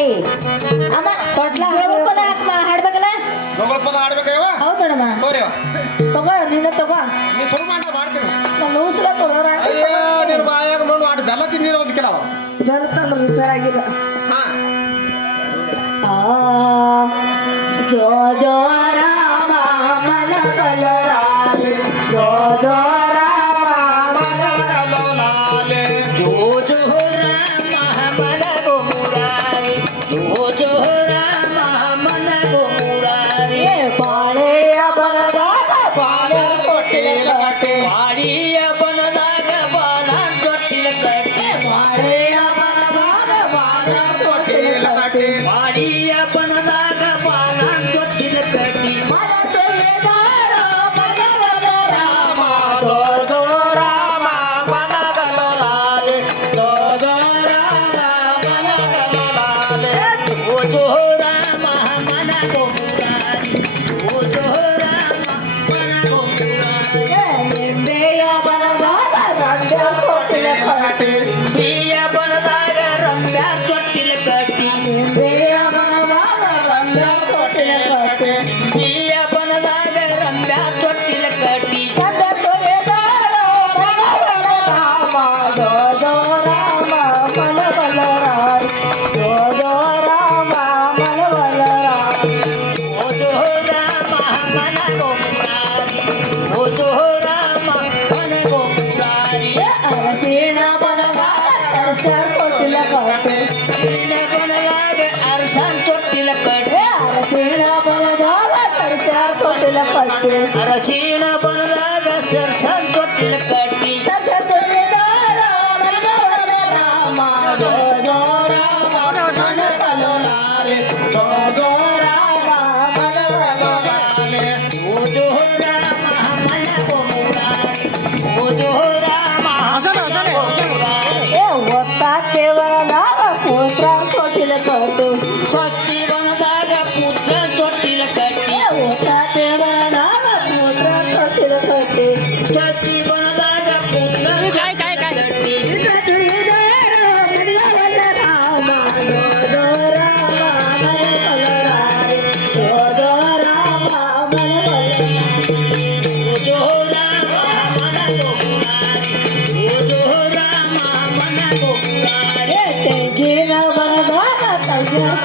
ತಾಯಿ ಅಮ್ಮ ತೊಟ್ಲ ಪದ ಹಾಡ್ಬೇಕಲ್ಲ ಜೋಗಳ ಪದ ಆಡ್ಬೇಕಯ್ಯವ ಹೌದಮ್ಮ ತೋರಿ ತಗೋ ನೀನು ತಗೋ ನೀ ಶುರು ಮಾಡಿ ಮಾಡ್ತೀನಿ ನಾನು ಊಸಲ ತಗೋರ ಅಯ್ಯೋ ನಿನ್ನ ಬಾಯಾಗ ಮಣ್ಣು ಆಟ ಬೆಲ್ಲ ತಿಂದಿರ ಒಂದು ಕಿಲೋ ಬರುತ್ತಂದ್ರೆ ರಿಪೇರ್ ಆಗಿಲ್ಲ ಹಾ ಜೋ ಜೋ ರಾಮ ಮನ ಕಲರಾಲೆ ಜೋ ಜೋ ರಾಮ ಮನ ಕಲರಾಲೆ ಜೋ ಜೋ ರಾಮ ಮನ ಗೋ ಮುರಾರಿ ಜೋ ಜೋ ರಾಮ ಮನ ಗೋ ಮುರಾರಿ ಬಾಳೆಯ ಬನದಾಗ ಬಾಲ ತೊಟ್ಟಿಲ ಕಟ್ಟೆ ಬಾಳಿಯ ಬನದಾಗ ಬಾಲ ತೊಟ್ಟಿಲ ಕಟ್ಟೆ ಬಾಳೆಯ ಬನದಾಗ ಬಾಲ ತೊಟ್ಟಿಲ ಕಟ್ಟೆ ಬಾಳಿಯ ಬನದಾಗ ಬಾಲ ತೊಟ್ಟಿಲ ಕಟ್ಟಿ ಬಿಯ ಬನದಾಗ ರಂಗ ತೊಟ್ಟಿಲ ಕಟ್ಟಿ ಬಿಯ ಬನದಾಗ ರಂಗ ತೊಟ್ಟಿಲ ಕಟ್ಟಿ ಬಿಯ ಬನದಾಗ ರಂಗ ತೊಟ್ಟಿಲ ಕಟ್ಟಿ ರಾಮ ಜೋ ಜೋ ರಾಮ ಮನ ಬಲರಾಯ ಜೋ ಜೋ ರಾಮ ಮನ ಬಲರಾಯ ಜೋ ಜೋ ರಾಮ ಮನ ಗೋಮುರಾರಿ ಜೋ ಜೋ ರಾಮ ಮನ ಗೋಮುರಾರಿ ಅರಸಿಣ ತೊಟ್ಟಿಲ ಕಟ್ಟೆ ಅರಸಿಣ ಬನದಾಗ ಅರಸನ್ ತೊಟ್ಟಿಲ ಕಟ್ಟೆ ಅರಸಿಣ ಬನದಾಗ ಸರ್ಸಾರ್ ತೊಟ್ಟಿಲ ಕಟ್ಟೆ ಅರಸಿಣ ಬನದಾಗ ಸರ್ಸನ್ ತೊಟ್ಟಿಲ ಕಟ್ಟಿ ರಾಮ ಜೋ ಜೋ ರಾಮ ಮನ ಕಲೋಲಾರೆ ಜೋ ಜೋ ರಾಮ ಮನ ಕಲೋಲಾರೆ ಜೋ ಜೋ ರಾಮ ಮನ ಗೋಮುರಾರಿ ಜೋ ಜೋ ರಾಮ ಒತ್ತಾತೆವನದಾಗ ಪುತ್ರ ತೊಟ್ಟಿಲ ಕಟ್ಟಿ ಸ್ವಚ್ಛಿ ಬನದಾಗ ಪುತ್ರ ತೊಟ್ಟಿಲ ಕಟ್ಟಿ ಒತ್ತಾತೆವನದಾಗ ಪುತ್ರ ತೊಟ್ಟಿಲ ಕಟ್ಟಿ ಸ್ವಚ್ಛಿ ಬನದಾಗ ಪುತ್ರ ಕಟ್ಟಿ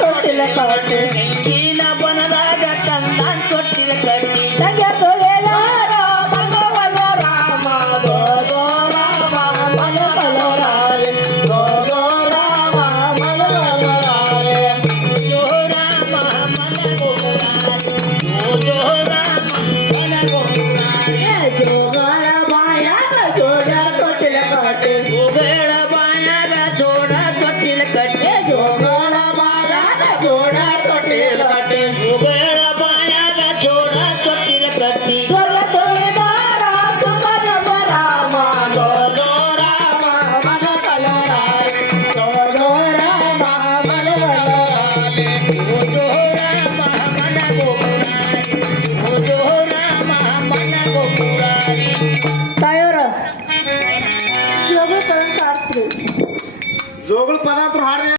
ತೊಟ್ಟಿಲ ಕಟ್ಟಿ ತೆಂಗಿನ ಬನದಾಗ ತಂದಾನ್ ತೊಟ್ಟಿಲ ಕಟ್ಟಿ ತಂಗ್ಯ ತೊಳೆಲಾರ ಭಗವನ ರಾಮ ಗೋ ಗೋ ರಾಮ ಮನ ಬಲರಾರೆ ಗೋ ಗೋ ರಾಮ ಮನ ಬಲರಾರೆ ಜೋ ರಾಮ ಮನ ಗೋಮುರಾರಿ ಜೋ ಜೋ ರಾಮ ಮನ ಗೋಮುರಾರಿ ಜೋಗಳ ಬಾಯಾಗ ಜೋಡ ತೊಟ್ಟಿಲ ಕಟ್ಟಿ ಜೋಗಳ ಬಾಯಾಗ ಜೋಡ ತೊಟ್ಟಿಲ ಕಟ್ಟಿ ಜೋಗಳ ಜೋಡ ತೊಟ್ಟಿಲ ಕಟ್ಟಿ ಜೋಗಳ ಬಾಯಾಗ ಜೋಡ ತೊಟ್ಟಿಲ ಕಟ್ಟಿ ಸ್ವರ್ಗ ತೊಳೆದಾರ ಸುಮನಮ ರಾಮ ಜೋ ಜೋ ರಾಮ ಮನ ಕಲರಾರೆ ಜೋ ಜೋ ರಾಮ ಮನ ಕಲರಾರೆ ಜೋ ಜೋ ರಾಮ ಮನ ಗೋಮುರಾರಿ ಜೋ ಜೋ ರಾಮ ಮನ ಗೋಮುರಾರಿ ತಾಯೋರ ಜೋಗಳ ಪದ ಹಾಡ್ರಿ ಜೋಗಳ ಪದ ಹಾಡ್ರಿ